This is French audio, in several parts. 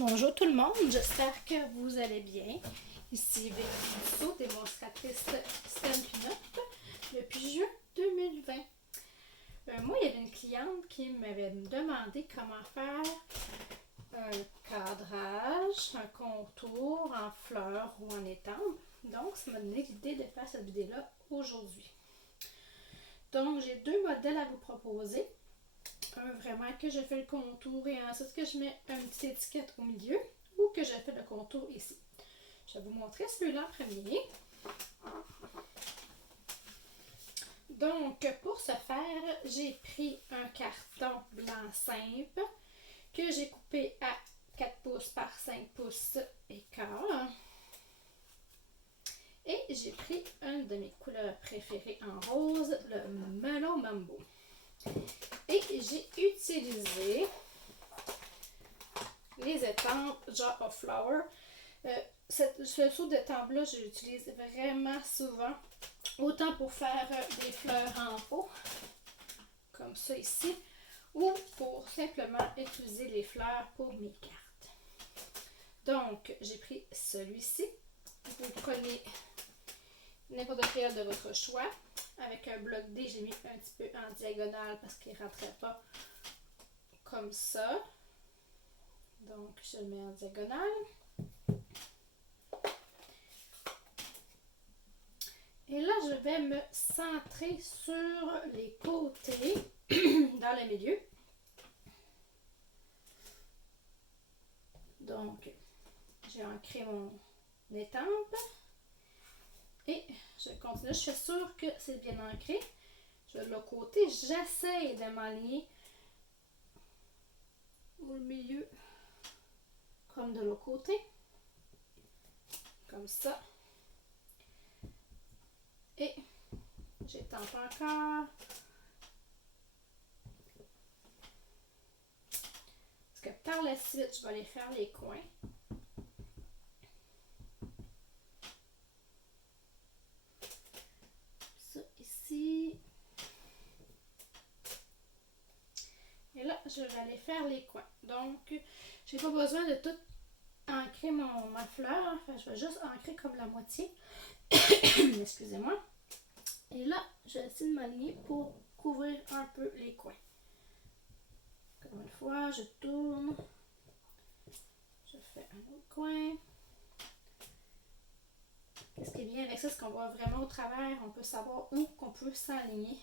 Bonjour tout le monde, j'espère que vous allez bien. Ici Vicky Dussault, démonstratrice Stampin' Up depuis juin 2020. Moi, il y avait une cliente qui m'avait demandé comment faire un cadrage, un contour en fleurs ou en étampe. Donc, ça m'a donné l'idée de faire cette vidéo-là aujourd'hui. Donc, j'ai deux modèles à vous proposer. Un vraiment que je fais le contour et ensuite que je mets une petite étiquette au milieu ou que je fais le contour ici. Je vais vous montrer celui-là en premier. Donc, pour ce faire, j'ai pris un carton blanc simple que j'ai coupé à 4 pouces par 5 pouces et quart. Et j'ai pris une de mes couleurs préférées en rose, le Mellow Mambo. Et j'ai utilisé les étampes Jar of Flower. Ce seau d'étampe-là, je l'utilise vraiment souvent. Autant pour faire des fleurs en pot, comme ça ici, ou pour simplement utiliser les fleurs pour mes cartes. Donc, j'ai pris celui-ci. Vous prenez n'importe quel de votre choix. Avec un bloc D, j'ai mis un petit peu en diagonale parce qu'il ne rentrait pas comme ça. Donc, je le mets en diagonale. Et là, je vais me centrer sur les côtés, dans le milieu. Donc, j'ai ancré mon étampe. Et je continue. Je suis sûre que c'est bien ancré. Je vais de l'autre côté. J'essaie de m'aligner au milieu, comme de l'autre côté. Comme ça. Et j'étampe encore. Parce que par la suite, je vais aller faire les coins. Ça ici. Et là, je vais aller faire les coins. Donc, j'ai pas besoin de tout ancrer ma fleur. Enfin, je vais juste ancrer comme la moitié. Excusez-moi. Et là, je vais essayer de m'aligner pour couvrir un peu les coins. Encore une fois, je tourne. Je fais un autre coin. Ce qui est bien avec ça, c'est qu'on voit vraiment au travers. On peut savoir où qu'on peut s'aligner.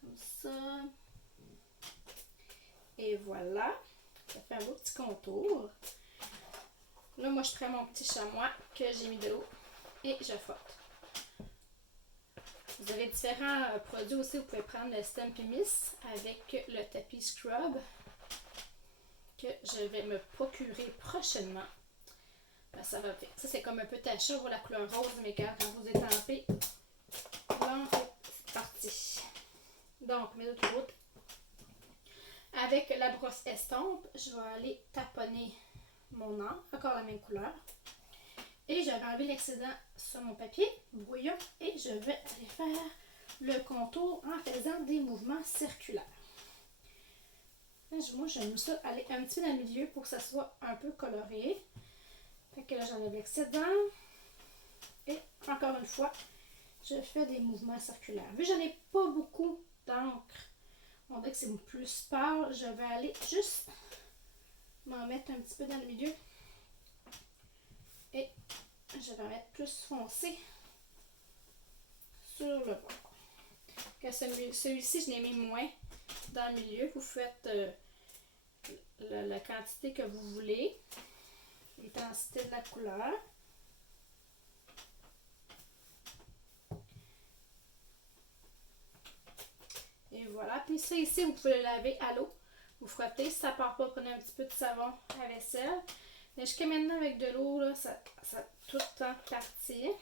Comme ça. Et voilà. Ça fait un beau petit contour. Là, moi, je prends mon petit chamois que j'ai mis de l'eau et je frotte. Vous avez différents produits aussi. Vous pouvez prendre le Stampin' Mist avec le tapis Scrub que je vais me procurer prochainement. Ben, ça va faire. Ça, c'est comme un peu taché. On voit la couleur rose de mes cartes quand vous étampez. Là, c'est parti. Donc, mes autres routes. Avec la brosse estompe, je vais aller taponner mon encre, encore la même couleur. Et je vais enlever l'excédent sur mon papier brouillon et je vais aller faire le contour en faisant des mouvements circulaires. Moi, j'aime ça aller un petit peu dans le milieu pour que ça soit un peu coloré. Fait que là, j'enlève l'excédent. Et encore une fois, je fais des mouvements circulaires. Vu que j'en ai pas beaucoup d'encre, on dirait que c'est plus pâle, je vais aller juste m'en mettre un petit peu dans le milieu. Et je vais en mettre plus foncé sur le bord. Celui-ci, je l'ai mis moins dans le milieu. Vous faites la quantité que vous voulez, l'intensité de la couleur. Et voilà. Puis ça ici, vous pouvez le laver à l'eau. Vous frottez. Si ça ne part pas, prenez un petit peu de savon à vaisselle. Mais jusqu'à maintenant, avec de l'eau, ça tout le temps partir.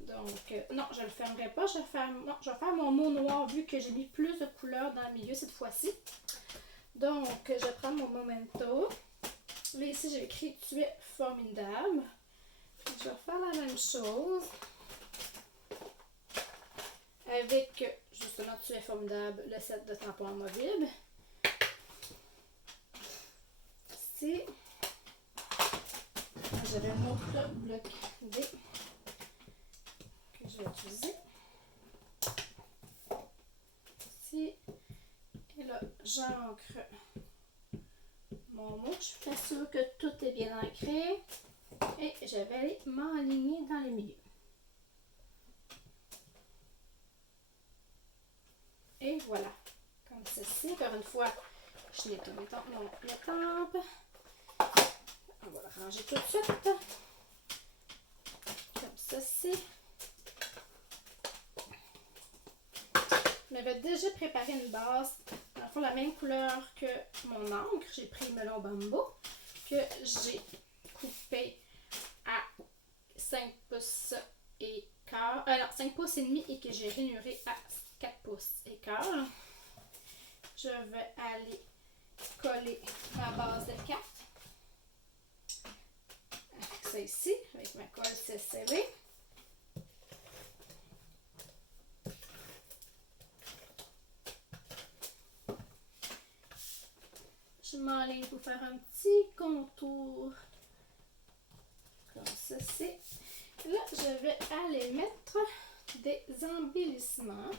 Donc, non, je ne le fermerai pas. Je vais faire mon mot noir vu que j'ai mis plus de couleurs dans le milieu cette fois-ci. Donc, je vais prendre mon Memento. Là, ici, j'ai écrit « Tu es formidable ». Je vais faire la même chose avec, justement, « Tu es formidable », le set de tampons amovibles. j'avais un autre bloc D que je vais utiliser. Ici. Et là, j'ancre mon mot. Je m'assure que tout est bien ancré. Et je vais aller m'aligner dans le milieu. Et voilà. Comme ceci. Encore une fois, je nettoie mes tempes. On va le ranger tout de suite. Comme ceci. Je m'avais déjà préparé une base, dans le fond, la même couleur que mon encre. J'ai pris melon bambou que j'ai coupé à 5 pouces et quart. Alors 5 pouces et demi et que j'ai rainuré à 4 pouces et quart. Je vais aller coller ma base de carte. Avec ça ici, avec ma colle CCV. Je m'enligne pour faire un petit contour comme ceci. Là, je vais aller mettre des embellissements.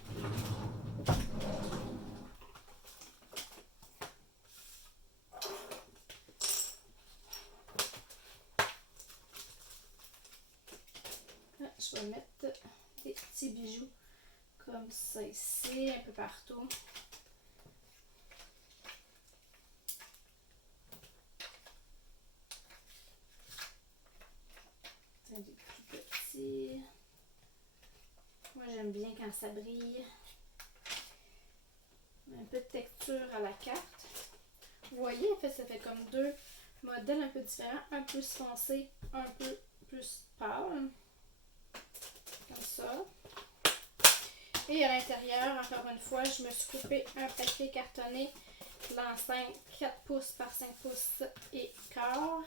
Là, je vais mettre des petits bijoux comme ça ici, un peu partout. Des plus petits. Moi, j'aime bien quand ça brille. Un peu de texture à la carte. Vous voyez, en fait, ça fait comme deux modèles un peu différents. Un peu plus foncé, un peu plus pâle. Comme ça. Et à l'intérieur, encore une fois, je me suis coupé un papier cartonné l'enceinte 4 pouces par 5 pouces et quart.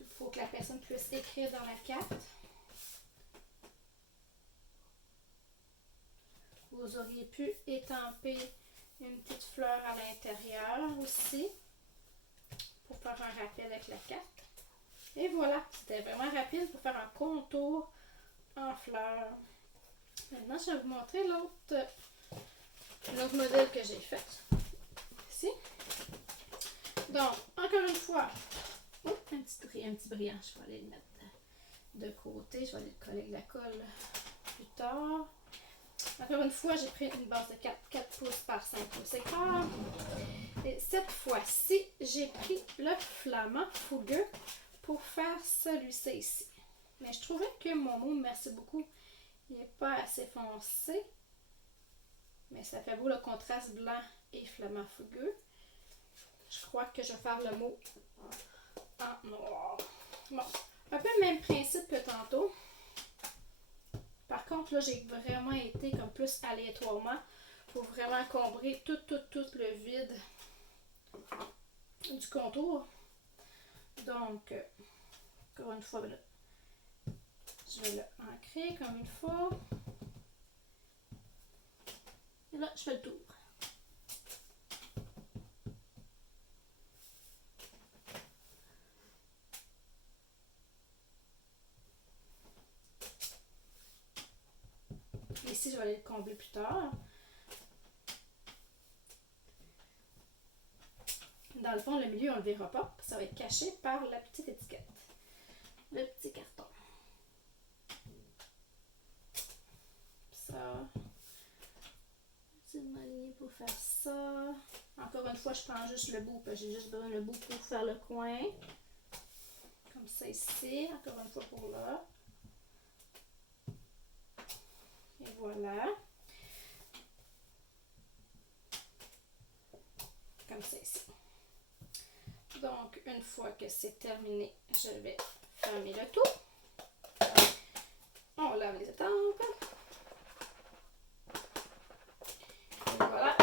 Il faut que la personne puisse écrire dans la carte. Vous auriez pu étamper une petite fleur à l'intérieur aussi pour faire un rappel avec la carte. Et voilà, c'était vraiment rapide pour faire un contour en fleurs. Maintenant, je vais vous montrer l'autre modèle que j'ai fait. Ici. Donc, encore une fois, un petit brillant, je vais aller le mettre de côté. Je vais aller le coller avec la colle plus tard. Encore une fois, j'ai pris une base de 4 pouces par 5 pouces et quart. Et cette fois-ci, j'ai pris le flamant fougueux pour faire celui-ci ici. Mais je trouvais que mon mot, merci beaucoup, il n'est pas assez foncé. Mais ça fait beau le contraste blanc et flamant fougueux. Je crois que je vais faire le mot en noir. Bon, un peu le même principe que tantôt. Par contre, là, j'ai vraiment été comme plus aléatoirement pour vraiment combrer tout le vide du contour. Donc, encore une fois, là, je vais l'ancrer comme il faut. Et là, je fais le tour. Ici, je vais aller le combler plus tard. Dans le fond, le milieu, on ne le verra pas. Ça va être caché par la petite étiquette. Le petit carton. Ça. Je vais m'aligner pour faire ça. Encore une fois, je prends juste le bout. J'ai juste besoin le bout pour faire le coin. Comme ça ici. Encore une fois pour là. Et voilà. Comme ça ici. Donc, une fois que c'est terminé, je vais fermer le tout. On lave les étampes. Et voilà.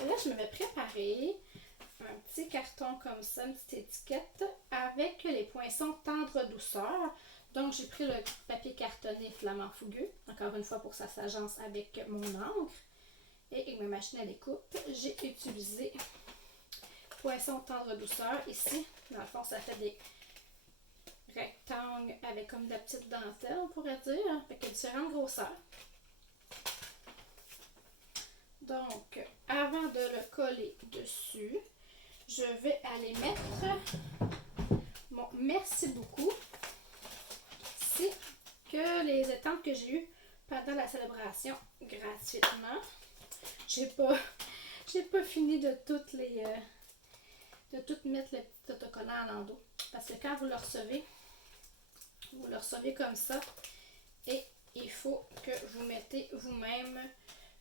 Et là, je m'avais préparé un petit carton comme ça, une petite étiquette avec les poinçons tendre douceur. Donc, j'ai pris le papier cartonné flamant fougueux, encore une fois pour que ça s'agence avec mon encre. Et avec ma machine à découpe, j'ai utilisé poisson tendre douceur. Ici, dans le fond, ça fait des rectangles avec comme de la petite dentelle, on pourrait dire. Fait qu'il y a différentes grosseurs. Donc, avant de le coller dessus, je vais aller mettre mon merci beaucoup. Ici, que les étampes que j'ai eues pendant la célébration gratuitement. J'ai pas fini de toutes mettre les petits autocollants à l'endos. Parce que quand vous le recevez comme ça et il faut que vous mettez vous-même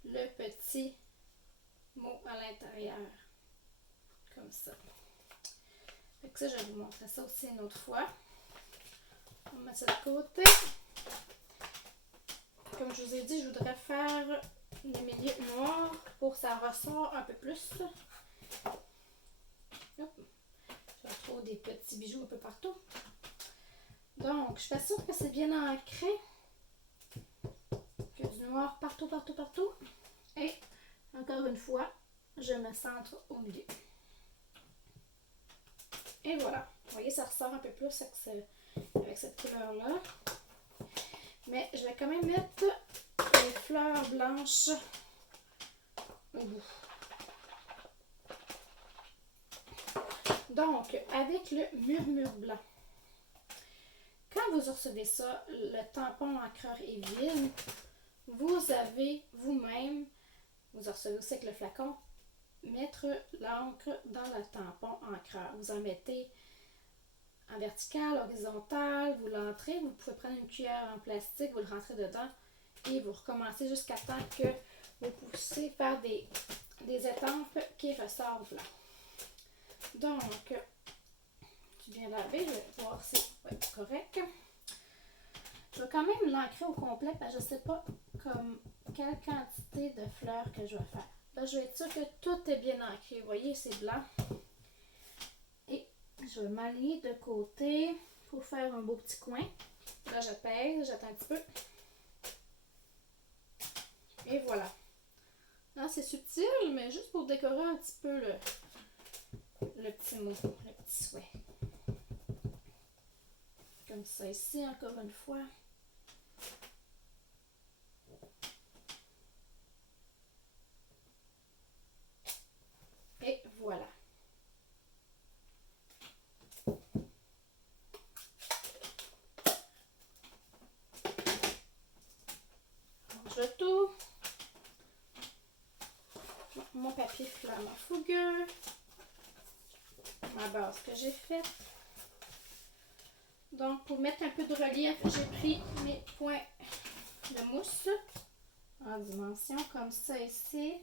le petit mot à l'intérieur. Comme ça. Fait que ça, je vais vous montrer ça aussi une autre fois. On va mettre ça de côté. Comme je vous ai dit, je voudrais faire le milieu noir pour que ça ressort un peu plus. Hop. Je retrouve des petits bijoux un peu partout. Donc, je suis sûre que c'est bien ancré. Que du noir partout, partout, partout. Et, encore une fois, je me centre au milieu. Et voilà. Vous voyez, ça ressort un peu plus avec cette couleur-là. Mais je vais quand même mettre les fleurs blanches au bout. Donc, avec le murmure blanc, quand vous recevez ça, le tampon encreur est vide, vous avez vous-même, vous recevez aussi avec le flacon, mettre l'encre dans le tampon encreur. Vous en mettez en vertical, horizontal, vous l'entrez, vous pouvez prendre une cuillère en plastique, vous le rentrez dedans et vous recommencez jusqu'à temps que vous puissiez faire des étampes qui ressortent blanc. Donc, je viens laver, je vais voir si c'est correct. Je vais quand même l'ancrer au complet parce que je ne sais pas quelle quantité de fleurs que je vais faire. Là, je vais être sûre que tout est bien ancré. Vous voyez, c'est blanc. Et je vais m'aligner de côté pour faire un beau petit coin. Là, je pèse, j'attends un petit peu. Et voilà. Là, c'est subtil, mais juste pour décorer un petit peu le petit mot, le petit souhait. Comme ça ici, encore une fois. Et voilà. Je tout. Mon papier flamand fougueux. Ma base que j'ai faite. Donc, pour mettre un peu de relief, j'ai pris mes points de mousse en dimension comme ça ici.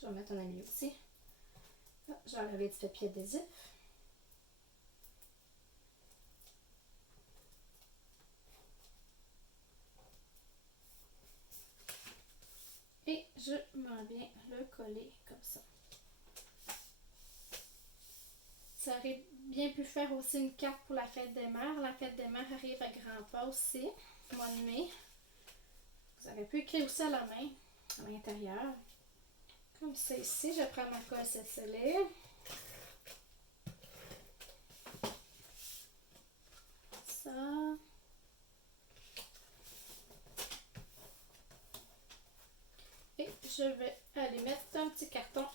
Je vais mettre un ami aussi. Là, je vais enlever du papier adhésif. Et je m'en viens le coller comme ça. Ça aurait bien pu faire aussi une carte pour la fête des mères. La fête des mères arrive à grands pas aussi, au mois de mai. Vous avez pu écrire aussi à la main, à l'intérieur. Comme ça ici, je prends ma colle scellée. Ça. Et je vais aller mettre un petit carton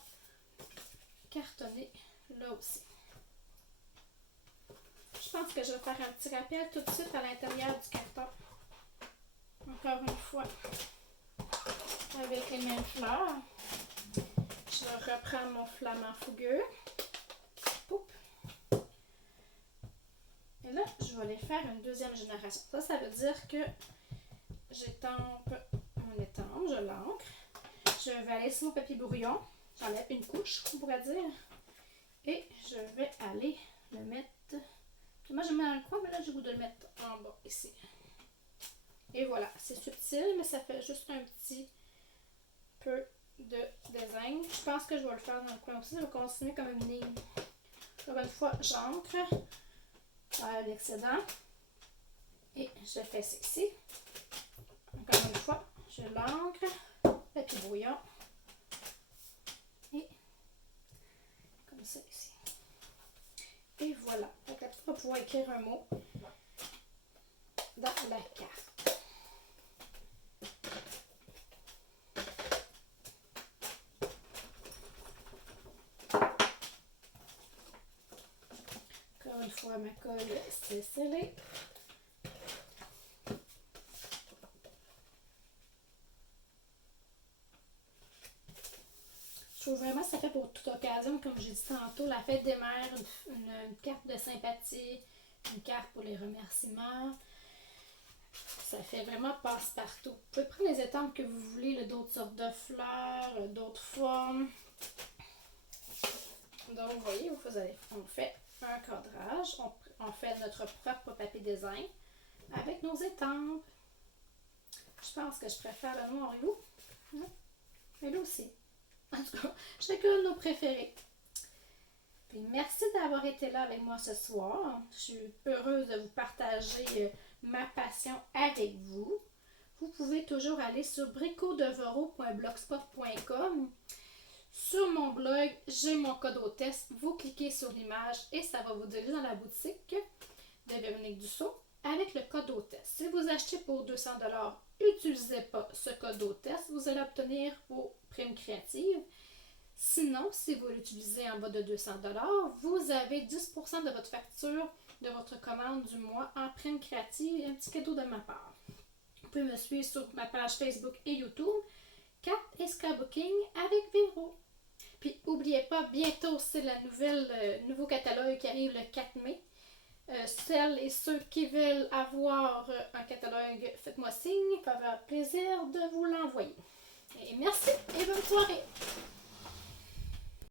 cartonné là aussi. Je pense que je vais faire un petit rappel tout de suite à l'intérieur du carton. Encore une fois, avec les mêmes fleurs. Je reprends mon flamand fougueux. Poup. Et là, je vais aller faire une deuxième génération. Ça veut dire que j'étampe mon étampe, je l'encre. Je vais aller sur mon papier brouillon. J'enlève une couche, on pourrait dire. Et je vais aller le mettre. Moi, je le mets dans le coin, mais là, j'ai le goût de le mettre en bas, ici. Et voilà, c'est subtil, mais ça fait juste un petit peu de design. Je pense que je vais le faire dans le coin aussi. Je vais continuer comme une ligne. Encore une fois, j'encre l'excédent. Et je fais ça ici. Encore une fois, je l'encre. Papier brouillon. pouvoir écrire un mot dans la carte. Encore une fois, ma colle, c'est scellé. Je trouve vraiment que ça fait pour toute occasion, comme j'ai dit tantôt, la fête des mères, une carte de sympathie, une carte pour les remerciements. Ça fait vraiment passe-partout. Vous pouvez prendre les étampes que vous voulez, d'autres sortes de fleurs, d'autres formes. Donc, vous voyez, on fait un cadrage, on fait notre propre papier design avec nos étampes. Je pense que je préfère le noir et vous. Mais là aussi. En tout cas, chacun de nos préférés. Puis merci d'avoir été là avec moi ce soir. Je suis heureuse de vous partager ma passion avec vous. Vous pouvez toujours aller sur bricodevereaux.blogspot.com. Sur mon blog, j'ai mon code hôtesse. Vous cliquez sur l'image et ça va vous diriger dans la boutique de Véronique Dussault avec le code hôtesse. Si vous achetez pour 200 $, n'utilisez pas ce code hôtesse. Vous allez obtenir vos primes créatives. Sinon, si vous l'utilisez en bas de 200 $, vous avez 10% de votre facture de votre commande du mois en prime créative et un petit cadeau de ma part. Vous pouvez me suivre sur ma page Facebook et YouTube, Cat et Scrapbooking avec Véro. Puis, n'oubliez pas, bientôt, c'est le nouveau catalogue qui arrive le 4 mai. Celles et ceux qui veulent avoir un catalogue, faites-moi signe, ça va faire plaisir de vous l'envoyer. Et merci et bonne soirée!